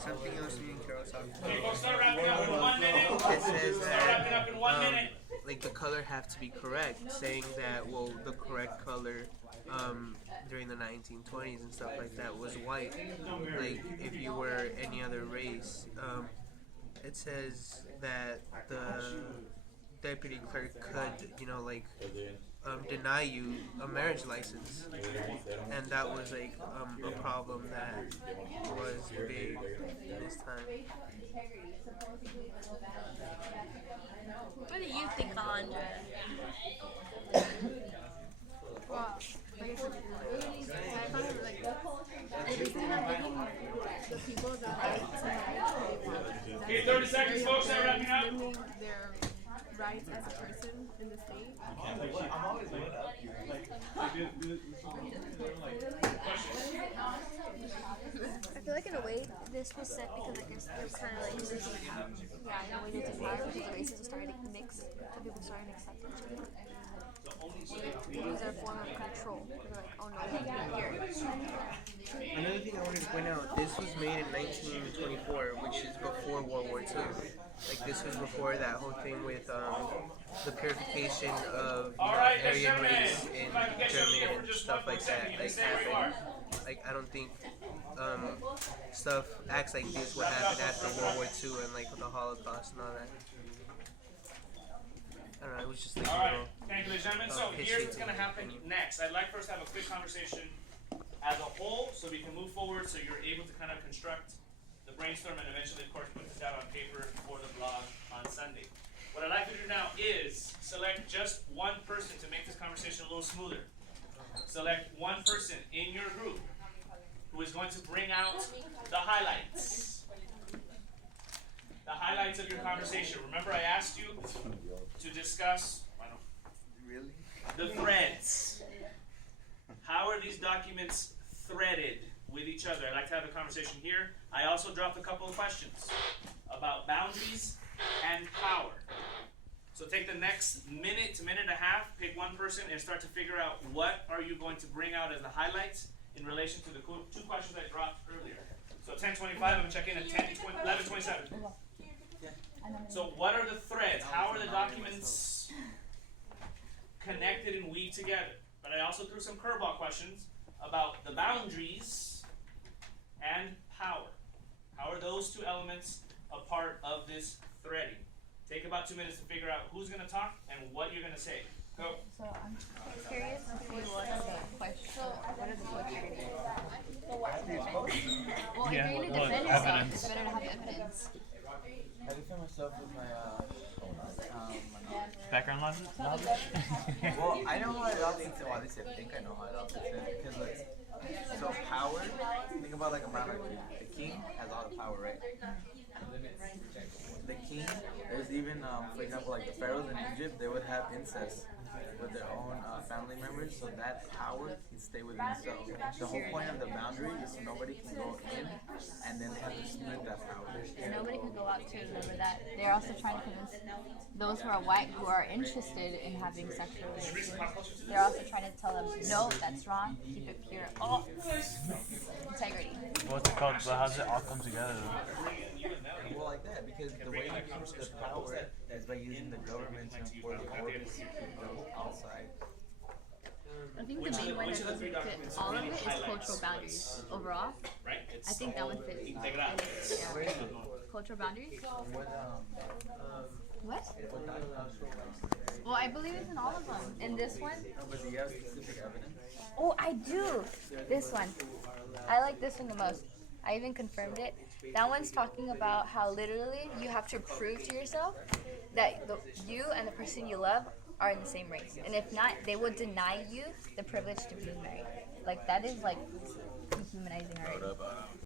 something else me and Carol talked about. Okay, folks, start wrapping up in 1 minute. It says Start wrapping up in 1 minute. like the color have to be correct, saying that the correct color during the 1920s and stuff like that was white. Like if you were any other race, it says that the deputy clerk could, deny you a marriage license, and that was like a problem that was big this time. What do you think, Alondra? Well, like I said before, I found it like it's not giving the people the right to marry who they want. Okay, 30 seconds, folks. Start wrapping up. Limiting their rights as a person in the state. I feel like in a way this was set because I guess it was kind of like losing power. Yeah, in a way losing power because the races are starting to mix. So people starting to accept each other. They use their form of control. They're like, oh no, here. Another thing I wanted to point out, this was made in 1924, which is before World War II. Like this was before that whole thing with the purification of Aryan race in Germany and stuff like that happened. Like I don't think acts like this would happen after World War II and like the Holocaust and all that. I don't know, it was just like Thank you, ladies and gentlemen. So here's what's going to happen next. I'd like for us to have a quick conversation as a whole so we can move forward so you're able to kind of construct the brainstorm and eventually, of course, put this out on paper for the blog on Sunday. What I'd like to do now is select just one person to make this conversation a little smoother. Select one person in your group who is going to bring out the highlights. The highlights of your conversation. Remember, I asked you to discuss the threads. How are these documents threaded with each other? I'd like to have a conversation here. I also dropped a couple of questions about boundaries and power. So take the next minute to minute and a half, pick one person, and start to figure out what are you going to bring out as the highlights in relation to the two questions I dropped earlier. So 10:25, I'm going to check in at 11:27. So what are the threads? How are the documents connected and weaved together? But I also threw some curveball questions about the boundaries and power. How are those two elements a part of this threading? Take about 2 minutes to figure out who's going to talk and what you're going to say. Go. So I'm curious if you want to question what is Well, if you're going to defend yourself, it's better to have evidence. I defend myself with my background knowledge? well, I know how it all things well, at least I think I know how it all things because like so power, think about like the king has all the power, right? The king, there's even for example like the pharaohs in Egypt, they would have incest with their own family members, so that power can stay within itself. The whole point of the boundary is so nobody can go in and then have to split that power. And nobody can go out too. Remember that. They're also trying to convince those who are white who are interested in having sexual relations. They're also trying to tell them, no, that's wrong. Keep it pure. Oh, integrity. What's it called? But how does it all come together though? Well, like that, because the way you use the power is by using the government to enforce the orders to keep them outside. I think the main one that doesn't fit all of it is cultural boundaries. Overall, I think that one fits. Yeah. Cultural boundaries? What? Well, I believe it's in all of them. In this one? But do you have specific evidence? Oh, I do! This one. I like this one the most. I even confirmed it. That one's talking about how literally you have to prove to yourself that you and the person you love are in the same race. And if not, they will deny you the privilege to be married. Like, that is like dehumanizing already.